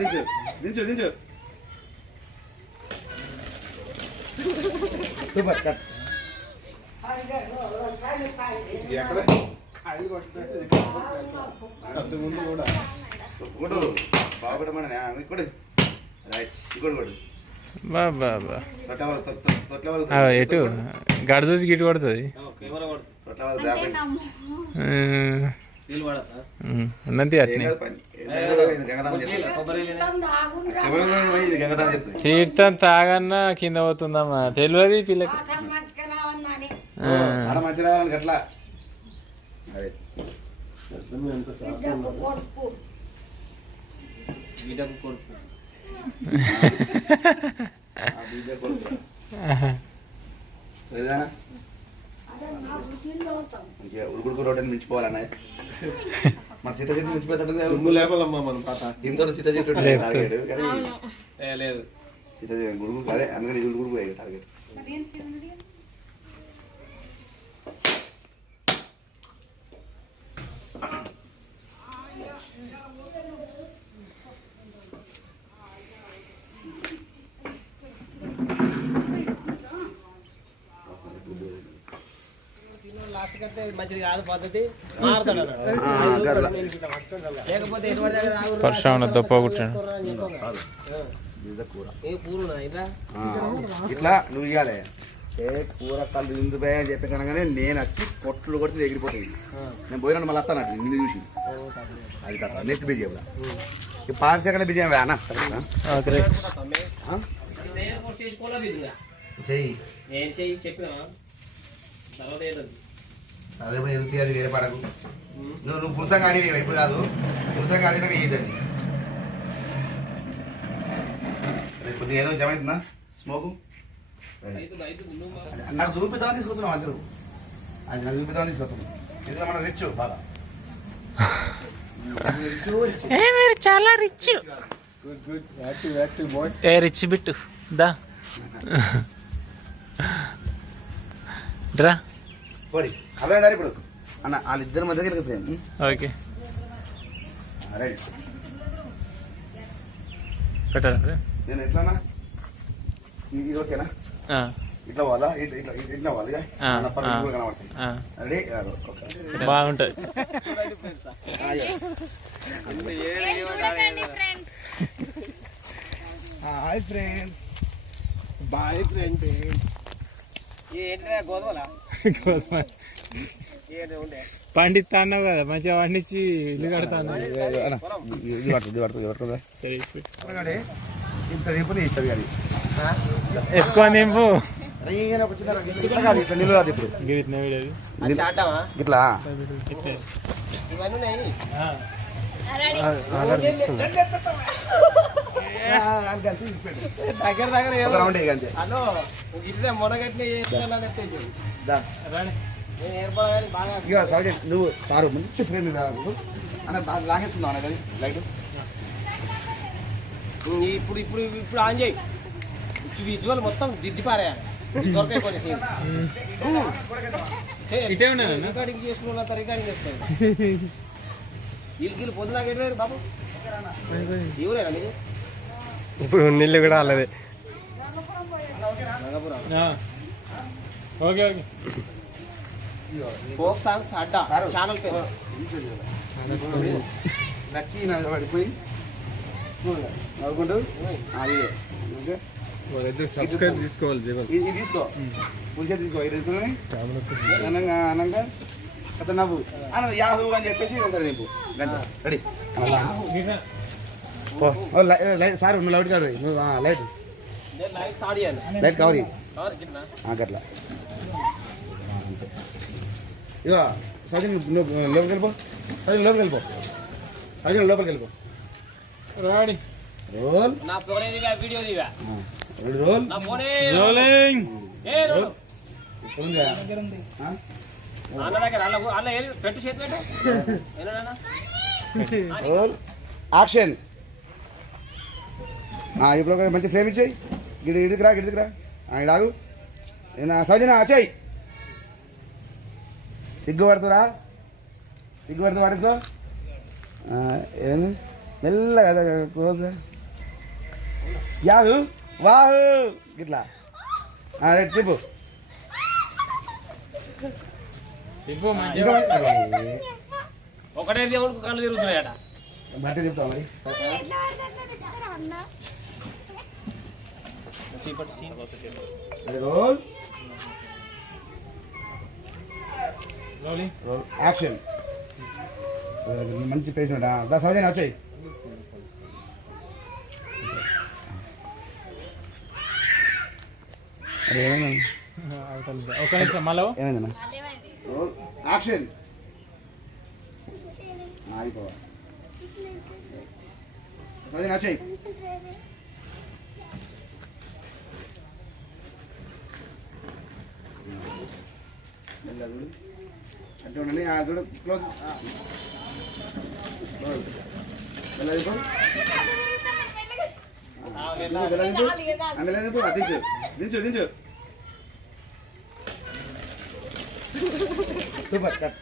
దించు. దించు దించు. Super cut. ఎక్కడ? కాయలు కొట్టుకుంటే అంత ముందు కూడా. కొడు. బాగుపడమని ఇక్కడ రైట్ ఇక్కడ కొడు బాబా ఎటు? గడ చూసి గిట్టు కొడుతుంది. ఉన్నది అట్నే. తీర్థం తాగన్నా కింద పోతుందమ్మా. తెలియదు పిల్లకి. కొడుకు. మంచిగా ఉడుకుడుకు రోడ్డుని మించిపోవాలన్న. మన సీత చెట్టు మించిపోతాడు నువ్వు లేపాలమ్మా మన పాట ఇంతో సీత చెట్టు టార్గెట్ కానీ లేదు. సీత గుడుగుడు అదే అందుకని ఇది ఉడుకుడుకు టార్గెట్. ఏ పూరునా ఇట్లా? నువ్వు ఇవ్వాలి ఏ కూర కళ్ళు ఇందుపోయా అని చెప్పి కనుకనే నేను వచ్చి కొట్లు కొట్టి ఎగిరిపోతాయి. నేను పోయినా మళ్ళీ వస్తాను నిన్ను చూసి. అది కదా నెక్స్ట్ బిజీ ఈ పార్టీ ఎక్కడ బిజీ అన్న? చెయ్యి. చెప్పినా తర్వాత అదే ఎదుగుతాయి అది వేరే పడకు. నువ్వు నువ్వు పురుషంగా ఆడి ఇప్పుడు కాదు. పురుషంగా ఆడినా వేయదండి కొద్దిగా ఏదో జమ అవుతుందా? స్మోకు? నాకు చూపిద్దామని తీసుకొస్తున్నాం అందరూ. అది నాకు చూపిద్దామని తీసుకొస్తున్నాం. ఇందులో మనం రిచ్ బాగా. మీరు చాలా రిచ్ ఏ రిచ్ బిట్టు. దా. డ్రా అర్థమైందా ఇప్పుడు. అన్న వాళ్ళిద్దరి మధ్య కలిగి ప్రేమ. ఓకే. పెట్టారా నేను ఎట్లానా ఇది ఓకేనా? ఇట్లా పోవాలా? ఇట్లా ఇట్లా ఇట్లా. కూడా రెడీ? ఓకే. బాగుంటుంది. హాయ్ ఫ్రెండ్ బాయ్ ఫ్రెండ్ ఏంటి గోధుమలా? ఉండే పండిస్తా అన్నావు కదా మంచిగా పండించి ఇల్లు కానీ ఎక్కువ నింపు ఇట్లా. దగ్గర దగ్గర హలో ఇట్లా ఇక సహజ నువ్వు సారు మంచి ఫ్రెండ్ కాదు అన్న దాన్ని లాగేస్తున్నావు అన్న కానీ లైట్ ఇప్పుడు ఇప్పుడు ఇప్పుడు ఆన్ చేయి. విజువల్ మొత్తం దిద్ది పారేయాలి దొరకాయి కొన్ని సీన్. ఇటే ఉన్నాను అన్న. రికార్డింగ్ చేసుకున్న రికార్డింగ్ చేస్తాయి వీళ్ళు వీళ్ళు పొద్దున ఎట్లేరు బాబు. నీకు ఇప్పుడు నీళ్ళు కూడా అలాదే. Okay okay. Folk songs Adda channel పేరు. నచ్చి నా మీద పడిపోయి. నవ్వుకుంటూ. ఆ, ఇదే. ఓకే. వాళ్ళైతే సబ్స్క్రైబ్ తీసుకోవాలి జీవన్. ఇది ఇది తీసుకో. పులిసే తీసుకో ఇది తీసుకొని. అనంగా అనంగా. అతను నవ్వు. అన్న యాహూ అని చెప్పేసి వెళ్తారు నీకు గంట రెడీ. లైట్ సార్ నువ్వు లైట్ కాదు. నువ్వు లైట్. లైట్ కవర్ ఇయ్యి. ఇక సజిన్ లోపలికి వెళ్ళిపో. సజిన్ లోపలికి వెళ్ళిపో. సజిన్ లోపలికి వెళ్ళిపో. రాడి. రోల్. నా ఫోన్ ఏదిగా వీడియో దిగా రెడీ రోల్ నా ఫోనే రోలింగ్. ఏ రోలు. ఉందా? ఆ? అన్న దగ్గర అన్న అన్న ఏది పెట్టు చేతి పెట్టు. ఏనా రోల్. యాక్షన్. ఆ, ఇప్పుడు ఒక మంచి ఫ్రేమ్ ఇచ్చేయి. గిడి ఇడికి రా గిడికి రా. ఆ, ఇడాగు సౌజన వచ్చాయి సిగ్గుపడుతురా? సిగ్గు పడితే పడేసుకో ఏంది మెల్లగా క్లోజ్. యాహు వాహు ఇట్లా. రేపు తిప్పు. ఒకటే దేవుడికి కళ్ళు తిరుగుతున్నాయట? బట్టే చెప్తా మరి. రోల్ లోలి రోల్. యాక్షన్ మంచి పేషెంట్ దా సహజన వచ్చాయి. ఒక నిమిషం మళ్ళీ ఏమైందన్నా రోల్ యాక్షన్ అయిపోవా సహజన వచ్చాయి మెల్లగా అంటే ఉండండి ఆ చూడు క్లోజ్ వెళ్ళదు వెళ్ళదు దించు దించు దించు సూపర్ కట్